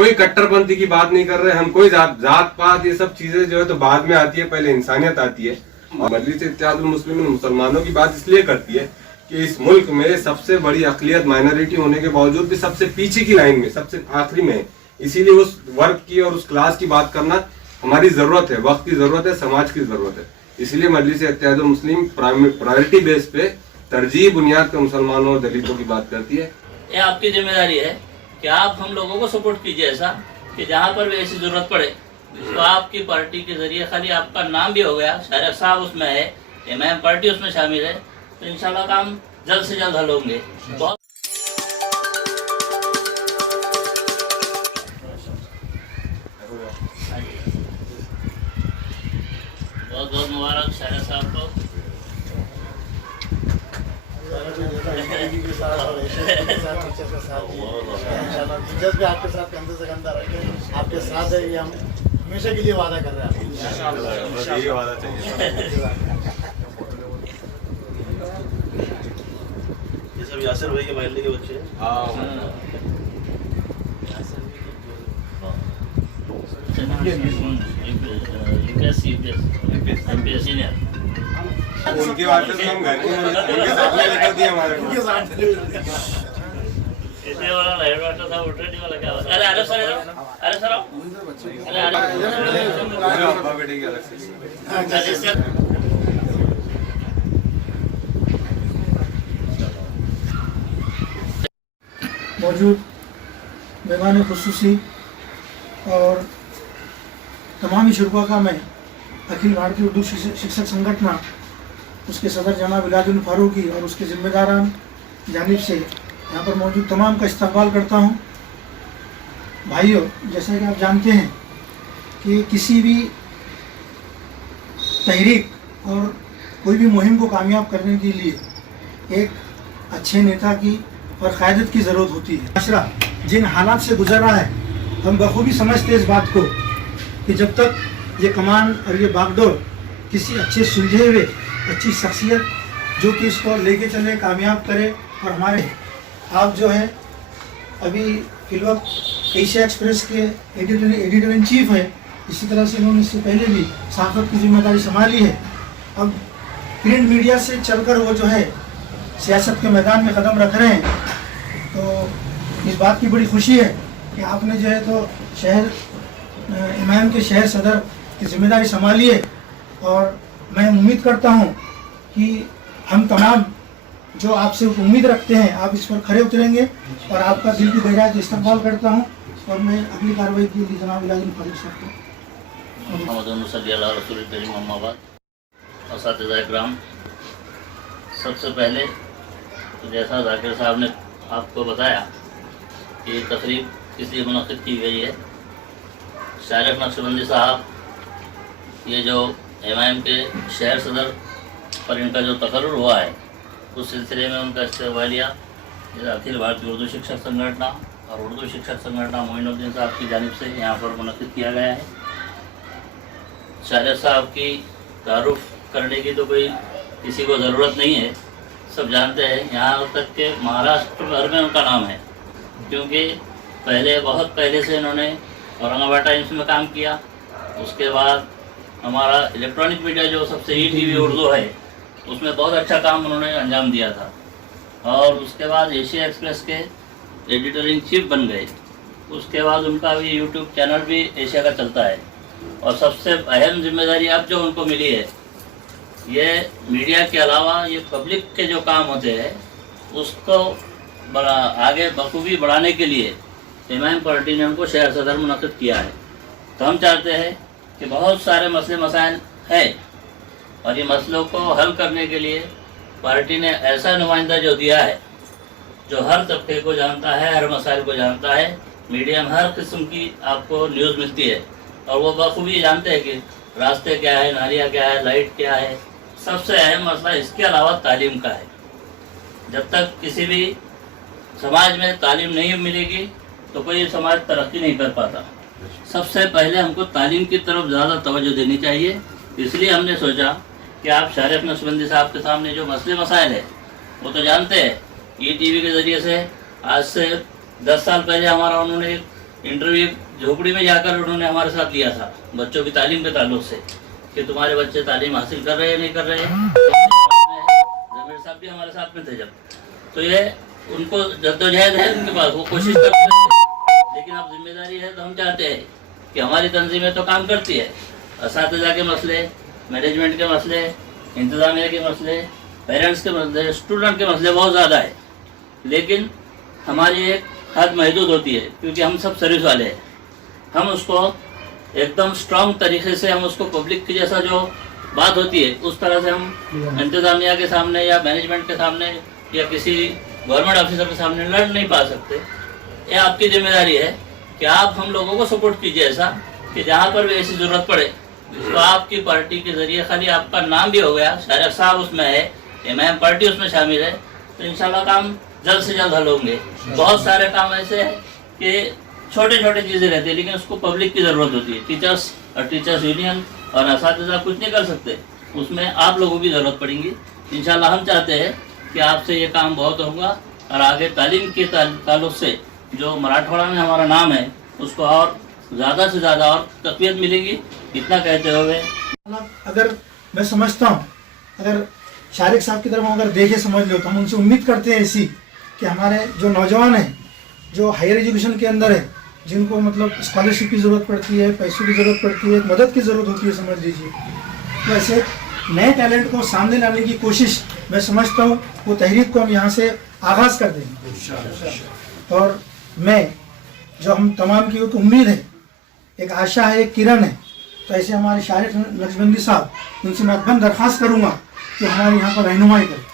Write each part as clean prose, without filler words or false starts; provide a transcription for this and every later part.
कोई कट्टरपंथी की बात नहीं कर रहे हम, कोई जात पात ये सब चीजें जो है तो बाद में आती है, पहले इंसानियत आती है। और मजलिस इत्तेहादुल मुस्लिमीन मुसलमानों की बात इसलिए करती है कि इस मुल्क में सबसे बड़ी अक़लियत माइनॉरिटी होने के बावजूद भी सबसे पीछे की लाइन में, सबसे आखिरी में है। इसीलिए उस वर्ग की और उस क्लास की बात करना हमारी जरूरत है, वक्त की जरूरत है, समाज की जरूरत है। इसलिए मजलिस इत्तेहादुल मुस्लिम प्रायोरिटी बेस पे तरजीह बुनियाद पे मुसलमानों और दलितों की बात करती है। ये आपकी जिम्मेदारी है कि आप हम लोगों को सपोर्ट कीजिए, ऐसा कि जहाँ पर भी ऐसी जरूरत पड़े तो आपकी पार्टी के जरिए, खाली आपका नाम भी हो गया, शारिक साहब उसमें है, इमाम पार्टी उसमें शामिल है, तो इंशाल्लाह काम जल्द से जल्द हल होंगे। बहुत बहुत मुबारक शारिक साहब को। भी आपके साथ कंधे से कंधा रखे आपके साथ है, ये हम हमेशा के लिए वादा कर रहे हैं। यही वादा चाहिए। ये सब यासिर भाई के महल्ले के बच्चे हैं। उनकी बात तो हम घर उनके सामने लेकर दिए हमारे को। इसलिए वाला लाइट वाटर था, ऑलरेडी वाला क्या हुआ? अरे सर, अरे सर आओ। मेरे अब्बा बेटे की अलग से। मौजूद मेहमान खुसूसी और तमामी शुरा का मैं अखिल भारतीय उर्दू शिक्षक संगठन उसके सदर जनाब इलाजुल फारूकी और उसके ज़िम्मेदारान जानिब से यहाँ पर मौजूद तमाम का इस्तकबाल करता हूँ। भाइयों, जैसा कि आप जानते हैं कि किसी भी तहरीक और कोई भी मुहिम को कामयाब करने के लिए एक अच्छे नेता की और क़यादत की ज़रूरत होती है। माशरा जिन हालात से गुजर रहा है, हम बखूबी समझते इस बात को कि जब तक ये कमान और ये बागडोर किसी अच्छे सुलझे हुए अच्छी शख्सियत जो कि इसको लेके चले, कामयाब करे। और हमारे आप जो हैं अभी फिलवक्त एशिया एक्सप्रेस के एडिटर इन चीफ है, इसी तरह से इन्होंने इससे पहले भी सहाफ़त की जिम्मेदारी संभाली है। अब प्रिंट मीडिया से चलकर वो जो है सियासत के मैदान में कदम रख रहे हैं, तो इस बात की बड़ी खुशी है कि आपने जो है तो शहर इमाम के शहर सदर की जिम्मेदारी संभाली है। और मैं उम्मीद करता हूं कि हम तमाम जो आपसे उम्मीद रखते हैं आप इस पर खरे उतरेंगे और आपका दिल की गहराई से इस्तकबाल करता हूं। और मैं अगली कार्रवाई के लिए जनाब इलाजुल फारूक साहब को सबसे पहले तो जैसा जाकिर साहब ने आपको बताया कि ये तकरीब इसलिए मुनक़िद की गई है। शारिक नक्शबंदी साहब ये जो एमआईएम के शहर सदर पर इनका जो तकर्रुर हुआ है, उस सिलसिले में उनका इस्तेक़बालिया अखिल भारतीय उर्दू शिक्षक संगठन और उर्दू शिक्षक संगठन मोइनुद्दीन साहब की जानिब से यहाँ पर मुनक़िद किया गया है। शारिक साहब की तारुफ़ करने की तो कोई किसी को ज़रूरत नहीं है, सब जानते हैं। यहाँ तक के महाराष्ट्र भर में उनका नाम है, क्योंकि बहुत पहले से इन्होंने औरंगाबाद टाइम्स में काम किया। उसके बाद हमारा इलेक्ट्रॉनिक मीडिया जो सबसे ईटीवी उर्दू है, उसमें बहुत अच्छा काम उन्होंने अंजाम दिया था। और उसके बाद एशिया एक्सप्रेस के एडिटर इन चीफ बन गए। उसके बाद उनका भी यूट्यूब चैनल भी एशिया का चलता है। और सबसे अहम जिम्मेदारी अब जो उनको मिली है, ये मीडिया के अलावा ये पब्लिक के जो काम होते हैं उसको आगे बखूबी बढ़ाने के लिए इमाम पार्टी ने उनको शहर सदर मुनक़िद किया है। तो हम चाहते हैं कि बहुत सारे मसले मसाइल है और ये मसलों को हल करने के लिए पार्टी ने ऐसा नुमाइंदा जो दिया है, जो हर तबके को जानता है, हर मसाइल को जानता है। मीडिया में हर किस्म की आपको न्यूज़ मिलती है और वो बखूबी जानते हैं कि रास्ते क्या है, नालियाँ क्या है, लाइट क्या है। सबसे अहम मसला इसके अलावा तालीम का है। जब तक किसी भी समाज में तालीम नहीं मिलेगी तो कोई समाज तरक्की नहीं कर पाता। सबसे पहले हमको तालीम की तरफ ज़्यादा तवज्जो देनी चाहिए। इसलिए हमने सोचा कि आप शारिक नक्शबंदी साहब के सामने जो मसले मसाइल है वो तो जानते हैं। ईटीवी के ज़रिए से आज से 10 साल पहले हमारा उन्होंने इंटरव्यू झोपड़ी में जाकर उन्होंने हमारे साथ लिया था बच्चों की तालीम के ताल्लुक से कि तुम्हारे बच्चे तालीम हासिल कर रहे हैं नहीं कर रहे हैं। जमीर साहब भी हमारे साथ में थे जब, तो ये उनको जद्दोजहद है उनके पास, वो कोशिश कर रहे हैं। लेकिन अब जिम्मेदारी है तो हम चाहते हैं कि हमारी तंजीमें तो काम करती है, असातिज़ा के मसले, मैनेजमेंट के मसले, इंतज़ामिया के मसले, पेरेंट्स के मसले, स्टूडेंट के मसले बहुत ज़्यादा है, लेकिन हमारी एक हद महदूद होती है क्योंकि हम सब सर्विस वाले हैं। हम उसको एकदम स्ट्रॉन्ग तरीके से हम उसको पब्लिक की जैसा जो बात होती है उस तरह से हम इंतज़ामिया के सामने या मैनेजमेंट के सामने या किसी गवर्नमेंट ऑफिसर के सामने लड़ नहीं पा सकते। ये आपकी जिम्मेदारी है कि आप हम लोगों को सपोर्ट कीजिए ऐसा कि जहाँ पर भी ऐसी ज़रूरत पड़े तो आपकी पार्टी के ज़रिए, खाली आपका नाम भी हो गया, शारिक साहब उसमें है, इमाम पार्टी उसमें शामिल है, तो इंशाल्लाह काम जल्द से जल्द हल होंगे। बहुत सारे काम ऐसे हैं कि छोटे छोटे चीज़ें रहती है लेकिन उसको पब्लिक की ज़रूरत होती है। टीचर्स और टीचर्स यूनियन और असातिज़ा कुछ नहीं कर सकते, उसमें आप लोगों की ज़रूरत पड़ेगी। इंशाल्लाह हम चाहते हैं कि आपसे ये काम बहुत होगा और आगे तालीम के ताल्लुक से जो मराठवाड़ा में हमारा नाम है उसको और ज़्यादा से ज़्यादा और तक़वियत मिलेगी। इतना कहते हुए अगर मैं समझता हूँ, अगर शारिक साहब की तरफ हम अगर देखे समझ लो तो हम उनसे उम्मीद करते हैं ऐसी कि हमारे जो नौजवान हैं जो हायर एजुकेशन के अंदर है, जिनको मतलब स्कॉलरशिप की ज़रूरत पड़ती है, पैसों की ज़रूरत पड़ती है, मदद की ज़रूरत होती है, समझ लीजिए, तो ऐसे नए टैलेंट को सामने लाने की कोशिश मैं समझता हूँ वो तहरीक को हम यहाँ से आगाज़ कर देंगे। और मैं जो हम तमाम की एक उम्मीद है, एक आशा है, एक किरण है, तो ऐसे हमारे शारिक नक्शबंदी साहब, उनसे मैं अदबन दरख्वास्त करूँगा कि हमारे यहाँ पर रहनुमाई करें।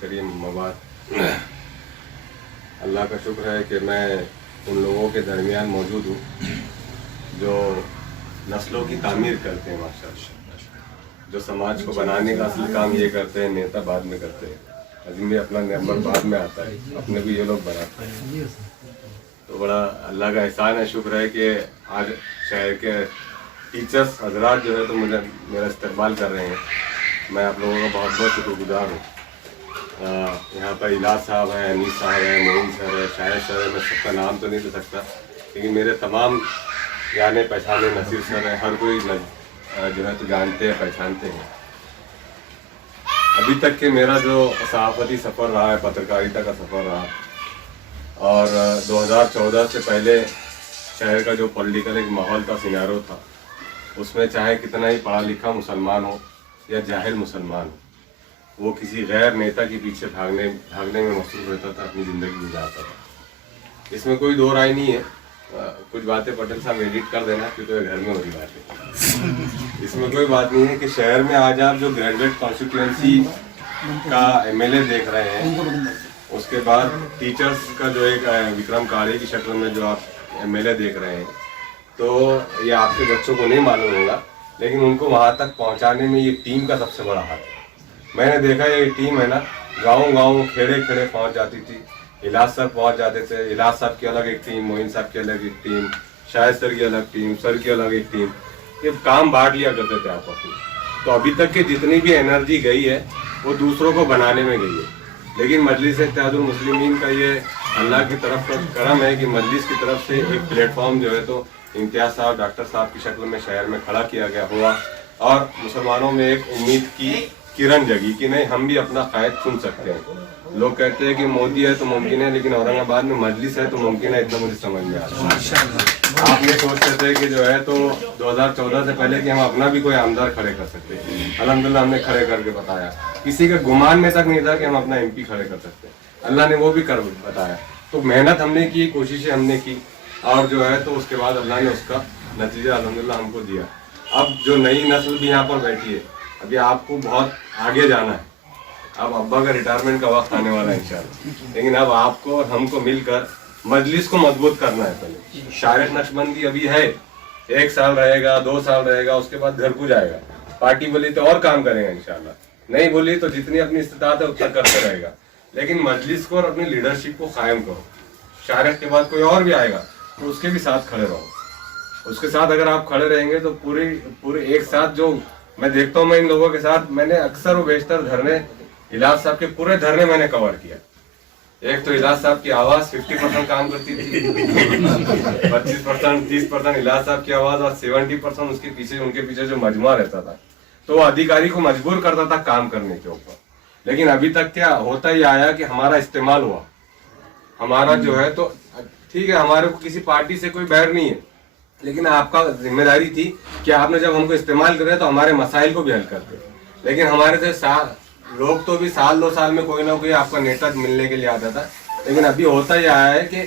करीम मबाद। अल्लाह का शुक्र है कि मैं उन लोगों के दरमियान मौजूद हूँ जो नस्लों की तामीर करते हैं माशाअल्लाह, जो समाज को बनाने का असल काम ये करते हैं, नेता बाद में करते हैं, अजीम भी अपना नंबर बाद में आता है, अपने भी ये लोग बनाते हैं। तो बड़ा अल्लाह का एहसान है, शुक्र है कि आज शहर के टीचर्स हजरात जो है तो मुझे मेरा इस्तेमाल कर रहे हैं। मैं आप लोगों का बहुत बहुत शुक्रगुजार हूँ। यहाँ पर इलाज साहब हैं, अनीस साहब हैं, मोइन सर है, शाहिद सर है, मैं सबका नाम तो नहीं ले सकता, लेकिन मेरे तमाम जाने पहचाने, नसीर सर है, हर कोई जो है तो जानते हैं, पहचानते हैं। अभी तक के मेरा जो सहाफ़ती सफ़र रहा है, पत्रकारिता का सफ़र रहा, और 2014 से पहले शहर का जो पॉलिटिकल एक माहौल का सिनारो था, उसमें चाहे कितना ही पढ़ा लिखा मुसलमान हो या जाहिल मुसलमान हो, वो किसी गैर नेता के पीछे भागने में मसरूफ़ रहता था, अपनी ज़िंदगी गुजारता था। इसमें कोई दो राय नहीं है। कुछ बातें पटेल साहब एडिट कर देना क्योंकि तो घर में हो रही बातें, इसमें कोई बात नहीं है कि शहर में आज आप जो ग्रेजुएट कॉन्स्टिट्यूएंसी का एमएलए देख रहे हैं, उसके बाद टीचर्स का जो एक विक्रम काड़े की शक्ल में जो आप एमएलए देख रहे हैं, तो ये आपके बच्चों को नहीं मालूम होगा, लेकिन उनको वहाँ तक पहुँचाने में ये टीम का सबसे बड़ा हाथ है। मैंने देखा ये टीम है ना, गाँव खेड़े पहुँच जाती थी, इलाज साहब पहुँच जाते थे, इलाज साहब की अलग एक टीम, मोइन साहब की अलग एक टीम, शाहिद सर की अलग टीम, सर की अलग एक टीम, ये काम बांट लिया करते थे आपस में। तो अभी तक की जितनी भी एनर्जी गई है वो दूसरों को बनाने में गई है, लेकिन मजलिस इत्तेहादुल मुस्लिमीन का ये अल्लाह की तरफ का करम है कि मजलिस की तरफ से एक प्लेटफॉर्म जो है तो इम्तियाज साहब, डॉक्टर साहब की शक्ल में शहर में खड़ा किया गया हुआ, और मुसलमानों में एक उम्मीद की किरण जगी कि नहीं, हम भी अपना कायद चुन सकते हैं। लोग कहते हैं कि मोदी है तो मुमकिन है, लेकिन औरंगाबाद में मजलिस है तो मुमकिन है, इतना मुझे समझ में आ रहा है। आप ये सोचते थे कि जो है तो 2014 से पहले कि हम अपना भी कोई आमदार खड़े कर सकते हैं, अल्हम्दुलिल्लाह हमने खड़े करके बताया। किसी के गुमान में तक नहीं था कि हम अपना एमपी खड़े कर सकते हैं, अल्लाह ने वो भी कर बताया। तो मेहनत हमने की, कोशिशें हमने की, और जो है तो उसके बाद अल्लाह ने उसका नतीजा अल्हम्दुलिल्लाह हमको दिया। अब जो नई नस्ल भी यहाँ पर बैठी है, अभी आपको बहुत आगे जाना है। अब अब्बा का रिटायरमेंट का वक्त आने वाला है इंशाल्लाह, लेकिन अब आपको और हमको मिलकर मजलिस को मजबूत करना है। पहले शारिक नक्शबंदी अभी है, 1 साल रहेगा, 2 साल रहेगा, उसके बाद घर को जाएगा। पार्टी बोली तो और काम करेगा इंशाल्लाह, नहीं बोली तो जितनी अपनी इस्तिताअत है उतना करते रहेगा, लेकिन मजलिस को और अपनी लीडरशिप को कायम करो। शारिक के बाद कोई और भी आएगा तो उसके भी साथ खड़े रहो। उसके साथ अगर आप खड़े रहेंगे तो पूरे एक साथ, जो मैं देखता हूँ मैं इन लोगों के साथ, मैंने अक्सर वो बेशतर धरने, इलाज साहब के पूरे धरने मैंने कवर किया, एक तो इलाज साहब की आवाज 50% काम करती थी 25% 30% इलाज साहब की आवाज और 70% उसके पीछे उनके पीछे जो मजमुआ रहता था, तो वो अधिकारी को मजबूर करता था काम करने के ऊपर। लेकिन अभी तक क्या होता ही आया कि हमारा इस्तेमाल हुआ, हमारा जो है तो ठीक है, हमारे को किसी पार्टी से कोई बैर नहीं है, लेकिन आपका जिम्मेदारी थी कि आपने जब हमको इस्तेमाल करे तो हमारे मसाइल को भी हल करते। लेकिन हमारे से लोग तो भी साल 2 साल में कोई ना कोई आपका नेता मिलने के लिए आता था, लेकिन अभी होता ही आया है कि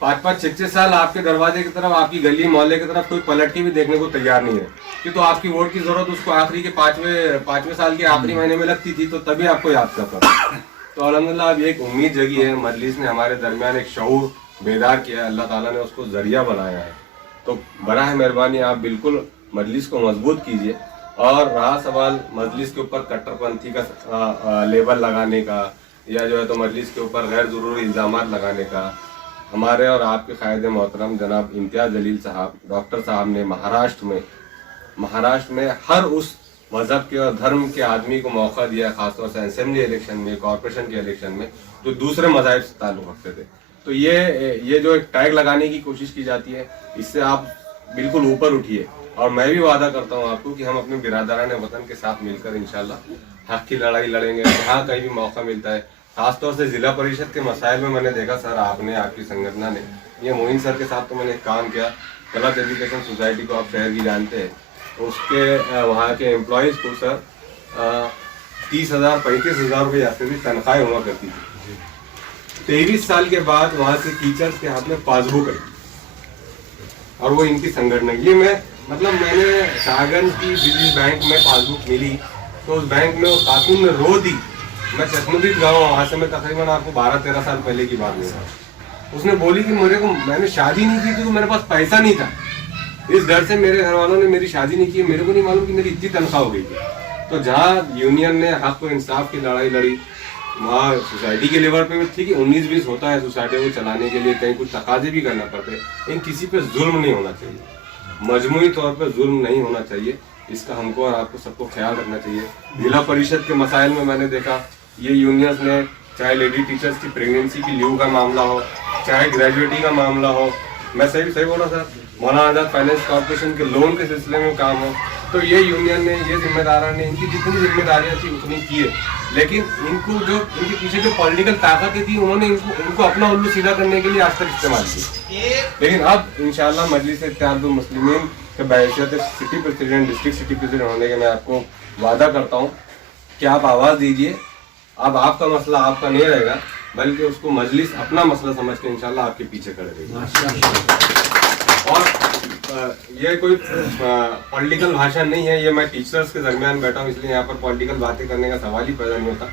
5-5 6-6 साल आपके दरवाजे की तरफ, आपकी गली मोहल्ले की तरफ कोई पलट के भी देखने को तैयार नहीं है कि तो आपकी वोट की जरूरत उसको आखिरी के 5वें साल के आखिरी महीने में लगती थी, तो तभी आपको याद करता था। तो अल्हम्दुलिल्लाह अब एक उम्मीद जगी है, मजलिस ने हमारे दरमियान एक शऊर बेदार किया है, अल्लाह ताला ने उसको जरिया बनाया है। तो बराह मेहरबानी आप बिल्कुल मजलिस को मजबूत कीजिए। और रहा सवाल मजलिस के ऊपर कट्टरपंथी का लेबल लगाने का या जो है तो मजलिस के ऊपर गैर ज़रूरी इल्ज़ाम लगाने का, हमारे और आपके कायद मोहतरम जनाब इम्तियाज़ जलील साहब डॉक्टर साहब ने महाराष्ट्र में हर उस मजहब के और धर्म के आदमी को मौका दिया, खासतौर से असेंबली इलेक्शन में, कॉरपोरेशन के इलेक्शन में, जो दूसरे मज़ाहिब से ताल्लुक़ रखते थे। तो ये जो एक टैग लगाने की कोशिश की जाती है, इससे आप बिल्कुल ऊपर उठिए। और मैं भी वादा करता हूँ आपको कि हम अपने बिरादरान वतन के साथ मिलकर इंशाल्लाह हक की लड़ाई लड़ेंगे, जहाँ कहीं भी मौका मिलता है। खासतौर से जिला परिषद के मसाइल में मैंने देखा सर, आपने आपकी संगठन ने, ये मोइन सर के साथ तो मैंने काम किया, गलत एजुकेशन सोसाइटी को आप शहर की जानते हैं, तो उसके वहाँ के एम्प्लॉयज़ को सर 30,000 35,000 रुपये या फिर भी तनख्वाहें हुआ करती थी। 23 साल के बाद वहाँ से टीचर्स के हाथ में पासबुक है और वो इनकी संगठन। ये मैंने शाहगंज की जिस बैंक में पासबुक मिली तो उस बैंक में उस खातून ने रो दी। मैं चश्मदीद गाँव, वहाँ से मैं तकरीबन आपको 12-13 साल पहले की बात नहीं। उसने बोली कि मैंने शादी नहीं की थी तो मेरे पास पैसा नहीं था, इस डर से मेरे घर वालों ने मेरी शादी नहीं की, मेरे को नहीं मालूम कि मेरी इतनी तनख्वाह हो गई थी। तो जहाँ यूनियन ने हक और इंसाफ की लड़ाई लड़ी, वहाँ सोसाइटी के लेवल पे भी ठीक है 19-20 होता है सोसाइटी को चलाने के लिए, कहीं कुछ तकाजे भी करना पड़ते हैं, लेकिन किसी पे जुल्म नहीं होना चाहिए, मजमूई तौर पे जुल्म नहीं होना चाहिए। इसका हमको और आपको सबको ख्याल रखना चाहिए। जिला परिषद के मसाइल में मैंने देखा ये यूनियंस ने, चाहे लेडी टीचर्स की प्रेगनेंसी की लीव का मामला हो, चाहे ग्रेजुएटी का मामला हो, मैं सही बोला sir, Maulana Azad finance corporation के लोन के सिलसिले में काम हो, तो ये यूनियन ने, ये जिम्मेदार ने इनकी जितनी जिम्मेदारियां थी उतनी की है। लेकिन इनके पीछे जो पॉलिटिकल ताकतें थी उन्होंने इनको अपना उल्लू सीधा करने के लिए आज तक इस्तेमाल किया। लेकिन अब इंशाल्लाह मजलिस इत्तेहादुल मुस्लिमीन के बहैसियत city president, district city president होने के मैं आपको वादा करता हूँ कि आप आवाज़ दीजिए। अब आपका मसला आपका नहीं रहेगा, बल्कि उसको मजलिस अपना मसला समझ के इंशाल्लाह आपके पीछे खड़े रहेगी। और ये कोई पॉलिटिकल भाषण नहीं है, ये मैं टीचर्स के दरमियान बैठा हूँ, इसलिए यहाँ पर पॉलिटिकल बातें करने का सवाल ही पैदा नहीं होता।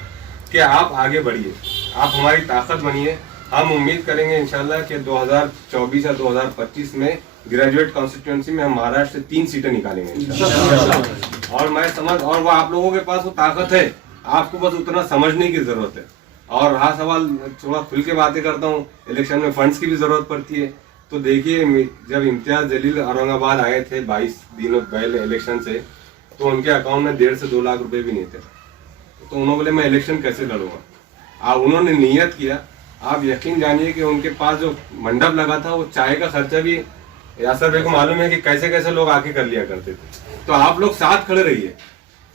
कि आप आगे बढ़िए, आप हमारी ताकत बनिए। हम उम्मीद करेंगे इंशाल्लाह कि 2024 या 2025 में ग्रेजुएट कॉन्स्टिट्यूंसी में हम महाराष्ट्र से 3 सीटें निकालेंगे इंशाल्लाह। और मैं और वो आप लोगों के पास वो ताकत है, आपको बस उतना समझने की जरूरत है। और रहा सवाल, थोड़ा खुल के बातें करता हूँ, इलेक्शन में फंड्स की भी जरूरत पड़ती है। तो देखिए, जब इम्तियाज जलील औरंगाबाद आए थे 22 दिनों पहले इलेक्शन से, तो उनके अकाउंट में 1.5 से 2 लाख रुपए भी नहीं थे। तो उन्होंने बोले मैं इलेक्शन कैसे लड़ूंगा। उन्होंने नियत किया, आप यकीन जानिए कि उनके पास जो मंडप लगा था वो चाय का खर्चा भी यासर भाई को मालूम है कि कैसे कैसे लोग आके कर लिया करते थे। तो आप लोग साथ खड़े रहिए।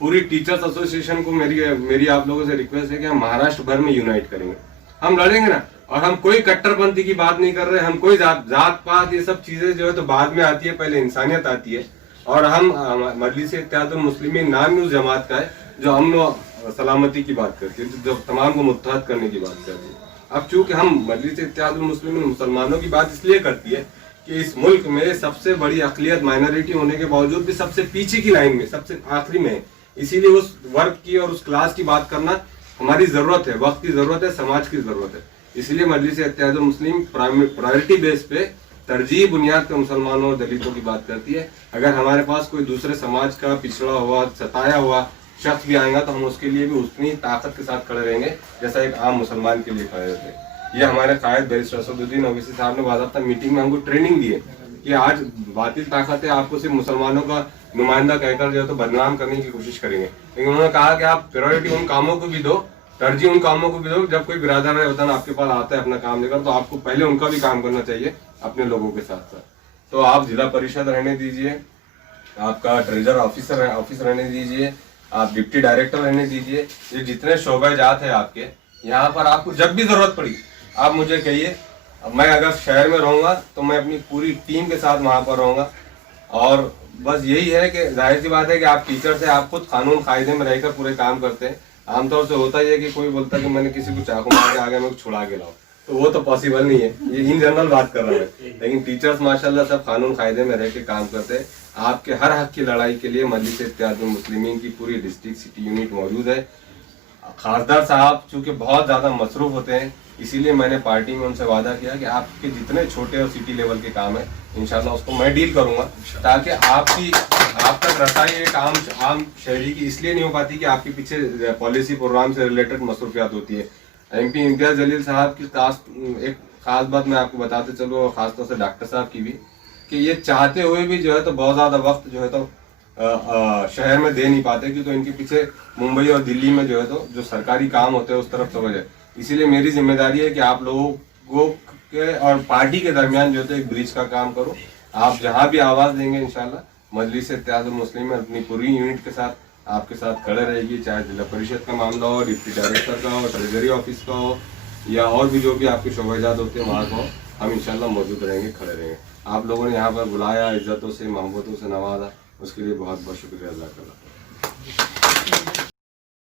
पूरी टीचर्स एसोसिएशन को मेरी आप लोगों से रिक्वेस्ट है कि हम महाराष्ट्र भर में यूनाइट करेंगे, हम लड़ेंगे ना। और हम कोई कट्टरपंथी की बात नहीं कर रहे, हम कोई जात पात ये सब चीजें जो है तो बाद में आती है, पहले इंसानियत आती है। और हम मजलिस इत्तेहादुल मुस्लिमीन नाम ही उस जमात का है जो अमन व सलामती की बात करती है, जो तमाम को मुत्तहद करने की बात करती है। अब चूंकि हम मजलिस इत्तेहादुल मुस्लिमीन मुसलमानों की बात इसलिए करती है कि इस मुल्क में सबसे बड़ी अक़लियत माइनॉरिटी होने के बावजूद भी सबसे पीछे की लाइन में, सबसे आखिरी में है। इसीलिए उस वर्ग की और उस क्लास की बात करना हमारी जरूरत है, वक्त की जरूरत है, समाज की जरूरत है। इसलिए मजलिस इत्तेहादुल मुस्लिम प्रायोरिटी बेस पे तरजीह बुनियाद पे मुसलमानों और दलितों की बात करती है। अगर हमारे पास कोई दूसरे समाज का पिछड़ा हुआ, सताया हुआ शख्स भी आएगा तो हम उसके लिए भी उतनी ताकत के साथ खड़े रहेंगे जैसा एक आम मुसलमान के लिए खड़े रहते। ये हमारे कायद बैरिस्टर असदुद्दीन ओवैसी साहब ने बाज़ाब्ता मीटिंग में हमको ट्रेनिंग दी है कि आज बातिल ताकतें आपको सिर्फ मुसलमानों का नुमाइंदा कहकर जो है तो बदनाम करने की कोशिश करेंगे, लेकिन उन्होंने कहा कि आप प्रायोरिटी उन कामों को भी दो तरजीह उन कामों को भी दो। जब कोई बिरादर वतन आपके पास आता है अपना काम लेकर, तो आपको पहले उनका भी काम करना चाहिए अपने लोगों के साथ साथ। तो आप जिला परिषद रहने दीजिए, आपका ट्रेजर ऑफिस रहने दीजिए, आप डिप्टी डायरेक्टर रहने दीजिए, ये जितने शोबे जात है आपके, यहाँ पर आपको जब भी जरूरत पड़ी आप मुझे कहिए। मैं अगर शहर में रहूंगा तो मैं अपनी पूरी टीम के साथ वहां पर रहूंगा। और बस यही है कि जाहिर सी बात है कि आप टीचर से आप खुद कानून कायदे में रहकर पूरे काम करते हैं। आमतौर से होता ही है कि कोई बोलता है कि मैंने किसी को चाकू मार के आगे मैं छुड़ा के लाऊं, तो वो तो पॉसिबल नहीं है। ये इन जनरल बात कर रहा हूँ मैं। लेकिन टीचर्स माशाल्लाह सब कानून कायदे में रह के काम करते हैं। आपके हर हक की लड़ाई के लिए मजलिस इत्तेहादुल मुस्लिमीन की पूरी डिस्ट्रिक्ट सिटी यूनिट मौजूद है। खासदार साहब चूंकि बहुत ज़्यादा मसरूफ होते हैं, इसीलिए मैंने पार्टी में उनसे वादा किया कि आपके जितने छोटे और सिटी लेवल के काम है इंशाल्लाह उसको मैं डील करूंगा, ताकि आप तक रसाई एक आम शहरी की इसलिए नहीं हो पाती कि आपके पीछे पॉलिसी प्रोग्राम से रिलेटेड मसरूफियात होती है। MP इम्तियाज जलील साहब की एक खास बात मैं आपको बताते चलूँ, और खासतौर से डॉक्टर साहब की भी, कि ये चाहते हुए भी जो है तो बहुत ज़्यादा वक्त जो है तो शहर में दे नहीं पाते, क्योंकि इनके पीछे मुंबई और दिल्ली में जो है तो जो सरकारी काम होते हैं उस तरफ तवज्जो। इसीलिए मेरी जिम्मेदारी है कि आप लोगों के और पार्टी के दरमियान जो है तो एक ब्रिज का काम करो। आप जहां भी आवाज़ देंगे इंशाल्लाह मजलिस इत्तेहादुल मुस्लिमीन अपनी पूरी यूनिट के साथ आपके साथ खड़े रहेगी, चाहे जिला परिषद का मामला हो, डिप्टी डायरेक्टर का हो, ट्रेजरी ऑफिस का हो, या और भी जो भी आपके शोबाजात होते हैं वहाँ का हो, हम इंशाल्लाह मौजूद रहेंगे, खड़े रहेंगे। आप लोगों ने यहाँ पर बुलाया, इज्जतों से मोहब्बतों से नवाजा, उसके लिए बहुत बहुत शुक्रिया अदा कर रहा हूँ।